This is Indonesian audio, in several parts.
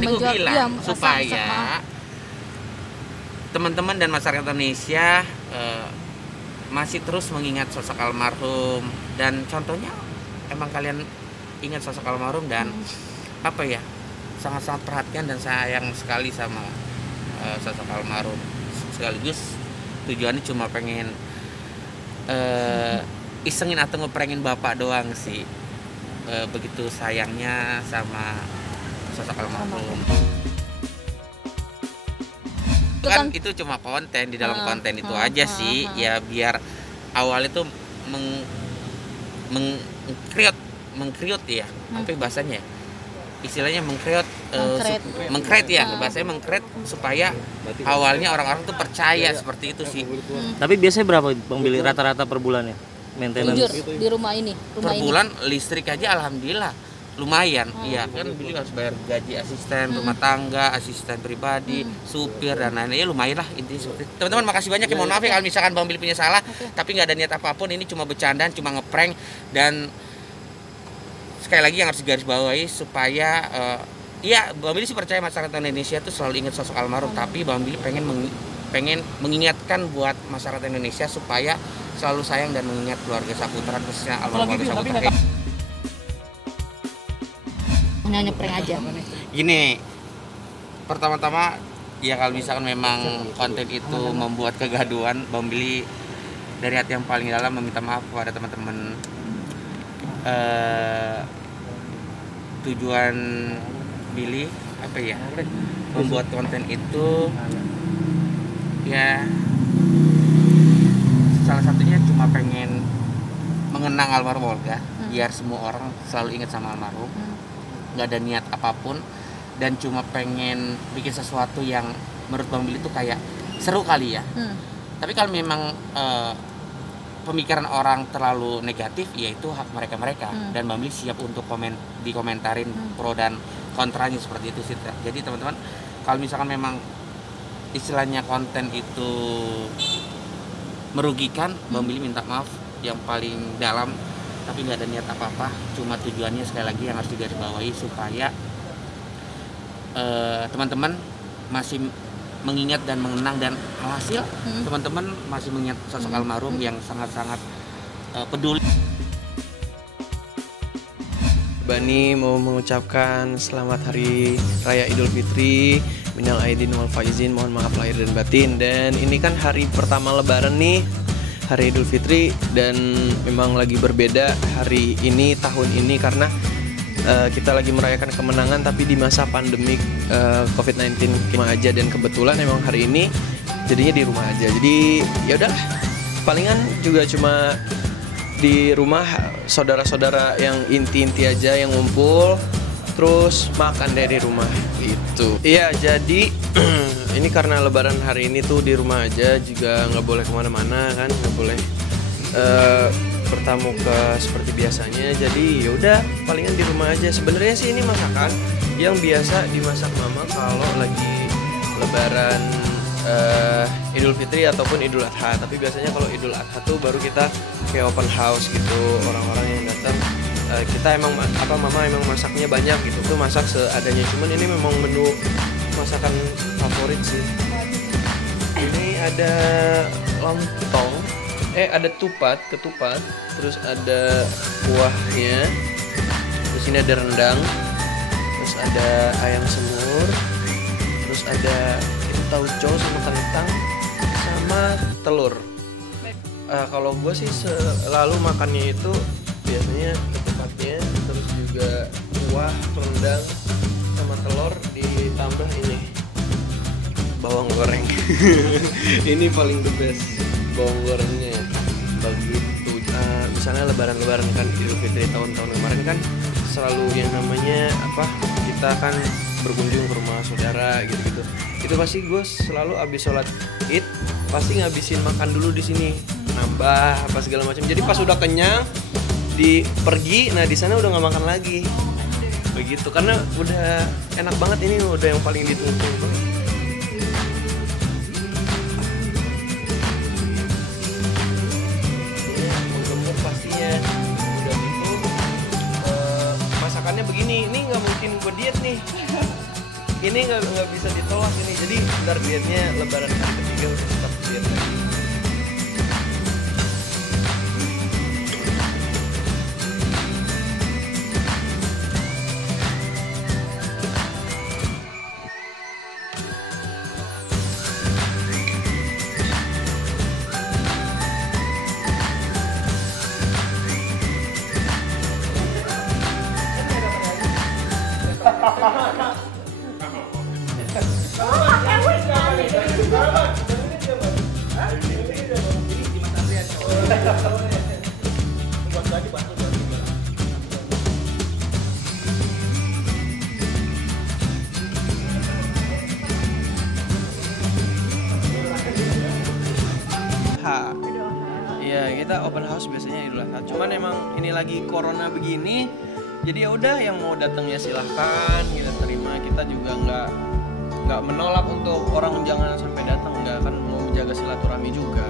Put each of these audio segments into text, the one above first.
tadi gue menjual, bilang iya, supaya teman-teman dan masyarakat Indonesia masih terus mengingat sosok almarhum, dan contohnya emang kalian ingat sosok almarhum dan apa ya, sangat-sangat perhatian dan sayang sekali sama sosok almarhum. Sekaligus tujuannya cuma pengen isengin atau ngeprengin bapak doang sih, begitu sayangnya sama sosok almarhum. Kan itu cuma konten, di dalam konten itu aja sih ya, biar awalnya tuh mengkreat ya, apa bahasanya ya, istilahnya mengkreat ya, bahasanya mengkreat supaya awalnya orang-orang tuh percaya seperti itu sih. Tapi biasanya berapa Bang Billy rata-rata per bulannya maintenance? Jujur, di rumah ini Per bulan listrik aja alhamdulillah lumayan. Iya kan, Billy harus bayar gaji asisten rumah tangga, asisten pribadi, supir dan lain-lain. Ya lumayan lah intinya seperti itu. Teman-teman makasih banyak ya, mohon maaf ya kalau misalkan Bang Billy punya salah, tapi nggak ada niat apapun, ini cuma bercandaan, cuma ngeprank. Dan sekali lagi yang harus digarisbawahi supaya ya Bang Billy sih percaya masyarakat Indonesia tuh selalu ingat sosok almarhum, tapi Bang Billy pengen mengingatkan buat masyarakat Indonesia supaya selalu sayang dan mengingat keluarga Saputra, khususnya almarhum keluarga Saputra. hanya prank aja. Gini, pertama-tama ya kalau misalkan memang konten itu membuat kegaduhan, Bang Billy dari hati yang paling dalam meminta maaf kepada teman-teman. Tujuan Billy apa ya, membuat konten itu ya salah satunya cuma pengen mengenang almarhum Olga, biar semua orang selalu ingat sama almarhum. Nggak ada niat apapun, dan cuma pengen bikin sesuatu yang menurut Bang Billy itu kayak seru kali ya. Tapi kalau memang pemikiran orang terlalu negatif, ya itu hak mereka. Dan Bang Billy siap untuk dikomentarin pro dan kontranya seperti itu sih. Jadi teman-teman, kalau misalkan memang istilahnya konten itu merugikan, Bang Billy minta maaf yang paling dalam, tapi nggak ada niat apa-apa. Cuma tujuannya sekali lagi yang harus digarisbawahi supaya teman-teman masih mengingat dan mengenang, dan alhasil teman-teman masih mengingat sosok almarhum yang sangat-sangat peduli. Bani mau mengucapkan selamat Hari Raya Idul Fitri, minal aidin wal faizin, mohon maaf lahir dan batin. Dan ini kan hari pertama Lebaran nih, Hari Idul Fitri, dan memang lagi berbeda hari ini, tahun ini, karena kita lagi merayakan kemenangan tapi di masa pandemik COVID-19 rumah aja. Dan kebetulan memang hari ini jadinya di rumah aja. Jadi ya udah, palingan juga cuma di rumah, saudara-saudara yang inti-inti aja yang ngumpul, terus makan dari rumah gitu. Iya, jadi ini karena Lebaran hari ini tuh di rumah aja, juga nggak boleh kemana-mana kan, nggak boleh bertamuka seperti biasanya. Jadi yaudah, palingan di rumah aja. Sebenarnya sih ini masakan yang biasa dimasak mama kalau lagi Lebaran Idul Fitri ataupun Idul Adha. Tapi biasanya kalau Idul Adha tuh baru kita kayak open house gitu, orang-orang yang datang. Kita emang mama emang masaknya banyak gitu, tuh masak seadanya. Cuman ini memang menu masakan favorit sih. Ini ada lontong, ada ketupat, terus ada kuahnya, terus ini ada rendang, terus ada ayam semur, terus ada tauco sama kentang sama telur. Kalau gue sih selalu makannya itu biasanya ketupatnya, terus juga kuah, rendang sama telur, ditambah ini bawang goreng. Ini paling the best, bawang gorengnya begitu. Misalnya lebaran kan, Idul Fitri tahun-tahun kemarin kan selalu yang namanya kita kan berkunjung ke rumah saudara gitu. Itu pasti gue selalu abis sholat Id pasti ngabisin makan dulu di sini, nambah apa segala macam. Jadi pas udah kenyang pergi, nah di sana udah nggak makan lagi begitu, karena udah enak banget. Ini udah yang paling ditunggu. Menggembur pastinya udah gitu. Masakannya begini, ini nggak mungkin gue diet nih. ini nggak bisa ditolak ini. Jadi ntar dietnya lebaran hari ketiga udah start diet lagi. Iya, kita open house biasanya Idul Adha. Cuman emang ini lagi corona begini, jadi ya udah yang mau datangnya silahkan kita terima. Kita juga nggak menolak untuk orang jangan sampai datang, nggak, kan mau menjaga silaturahmi juga.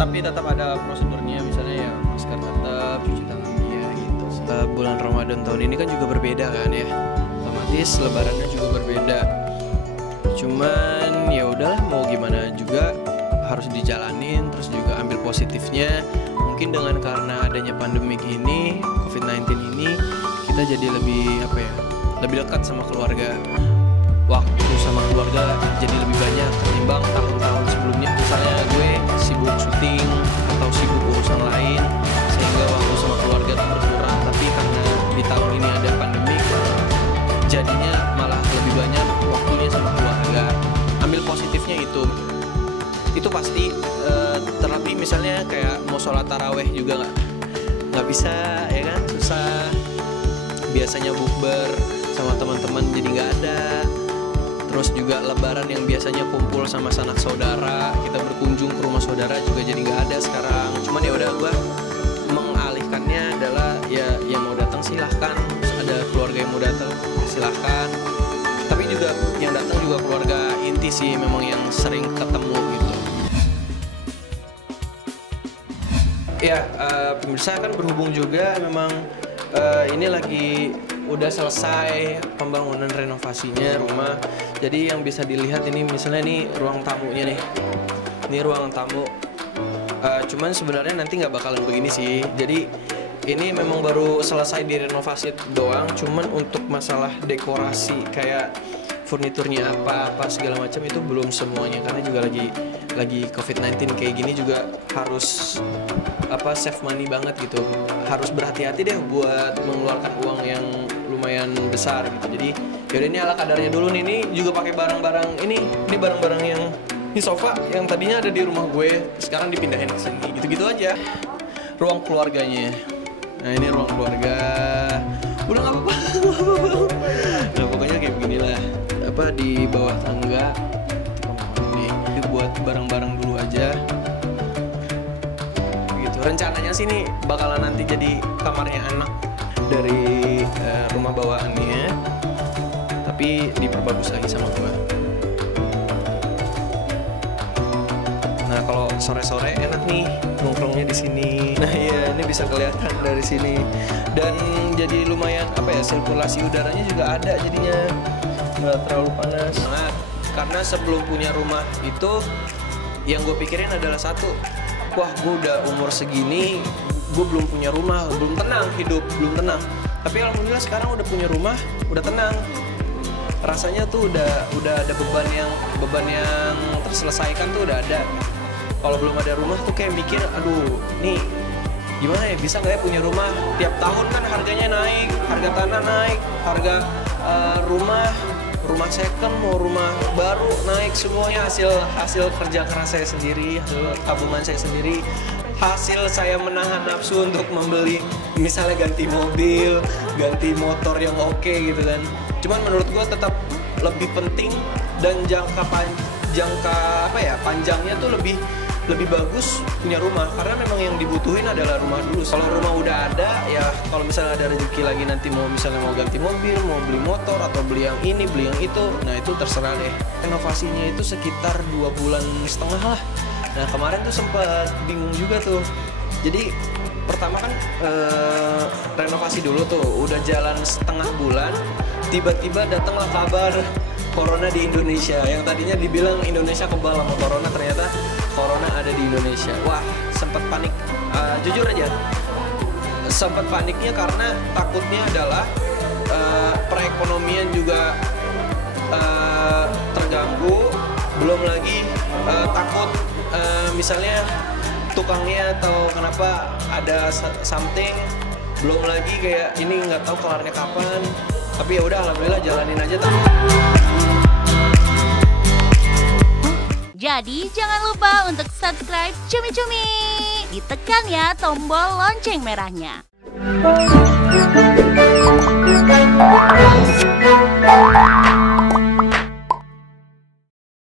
Tapi tetap ada prosedurnya, misalnya ya masker tetap, cuci tangan ya gitu sih. Bulan Ramadan tahun ini kan juga berbeda kan ya, otomatis lebarannya juga berbeda. Cuman ya udahlah, mau gimana juga harus dijalanin, terus juga ambil positifnya. Mungkin dengan karena adanya pandemik ini, COVID-19 ini, kita jadi lebih lebih dekat sama keluarga. Waktu sama keluarga jadi lebih banyak ketimbang tahun-tahun sebelumnya. Misalnya gue sibuk syuting atau sibuk urusan lain, sehingga waktu sama keluarga tuh berkurang. Tapi karena di tahun ini ada pandemik, jadinya malah lebih banyak waktunya sama keluarga. Ambil positifnya itu pasti. Terlebih misalnya kayak mau sholat taraweh juga nggak bisa, ya kan, susah. Biasanya bukber sama teman-teman jadi nggak ada. Terus juga lebaran yang biasanya kumpul sama sanak saudara, kita berkunjung ke rumah saudara juga jadi nggak ada sekarang. Cuman ya udah, gue mengalihkannya adalah ya yang mau datang silahkan, ada keluarga yang mau datang silahkan. Tapi juga yang datang juga keluarga inti sih, memang yang sering ketemu gitu. Ya, pemirsa, kan berhubung juga memang ini lagi udah selesai pembangunan renovasinya rumah. Jadi yang bisa dilihat ini misalnya ini ruang tamunya nih. Ini ruang tamu. Cuman sebenarnya nanti nggak bakalan begini sih. Jadi ini memang baru selesai direnovasi doang. Cuman untuk masalah dekorasi kayak furniturnya apa segala macam itu belum semuanya, karena juga lagi COVID-19 kayak gini juga harus save money banget gitu. Harus berhati-hati deh buat mengeluarkan uang yang lumayan besar gitu. Jadi yaudah, ini ala kadarnya dulu nih. Ini juga pakai barang-barang ini barang-barang yang ini sofa yang tadinya ada di rumah gue, sekarang dipindahin ke sini. Gitu-gitu aja. Ruang keluarganya. Nah, ini ruang keluarga. Udah nggak apa-apa. Nah, pokoknya kayak beginilah. Di bawah tangga nih, itu buat barang-barang dulu aja gitu. Rencananya sih nih bakalan nanti jadi kamarnya anak dari rumah bawaannya, tapi diperbagus lagi sama gua. Nah, kalau sore-sore enak nih nongkrongnya di sini. Nah iya, ini bisa kelihatan dari sini, dan jadi lumayan sirkulasi udaranya juga ada, jadinya nggak terlalu panas. Nah, karena sebelum punya rumah itu yang gue pikirin adalah satu, wah gue udah umur segini, gue belum punya rumah, belum tenang hidup, belum tenang. Tapi alhamdulillah sekarang udah punya rumah, udah tenang. Rasanya tuh udah ada beban yang terselesaikan tuh udah ada. Kalau belum ada rumah tuh kayak mikir, aduh nih gimana ya, bisa nggak ya punya rumah? Tiap tahun kan harganya naik, harga tanah naik, harga rumah second mau rumah baru naik, semuanya hasil kerja keras saya sendiri, hasil tabungan saya sendiri, hasil saya menahan nafsu untuk membeli misalnya ganti mobil, ganti motor yang oke gitu kan. Cuman menurut gue tetap lebih penting dan panjangnya tuh lebih bagus punya rumah, karena memang yang dibutuhin adalah rumah dulu. Kalau rumah udah ada, ya kalau misalnya ada rezeki lagi nanti mau ganti mobil, mau beli motor atau beli yang ini, beli yang itu, nah itu terserah deh. Renovasinya itu sekitar 2,5 bulan lah. Nah kemarin tuh sempat bingung juga tuh. Jadi pertama kan renovasi dulu tuh, udah jalan setengah bulan, tiba-tiba datanglah kabar corona di Indonesia. Yang tadinya dibilang Indonesia kebal sama corona, ternyata corona ada di Indonesia. Wah, sempat panik. Jujur aja, sempat paniknya karena takutnya adalah perekonomian juga terganggu. Belum lagi takut misalnya tukangnya atau kenapa ada something. Belum lagi kayak ini nggak tahu kelarnya kapan. Tapi ya udah, alhamdulillah jalanin aja. Jadi jangan lupa untuk subscribe Cumi Cumi. Ditekan ya tombol lonceng merahnya.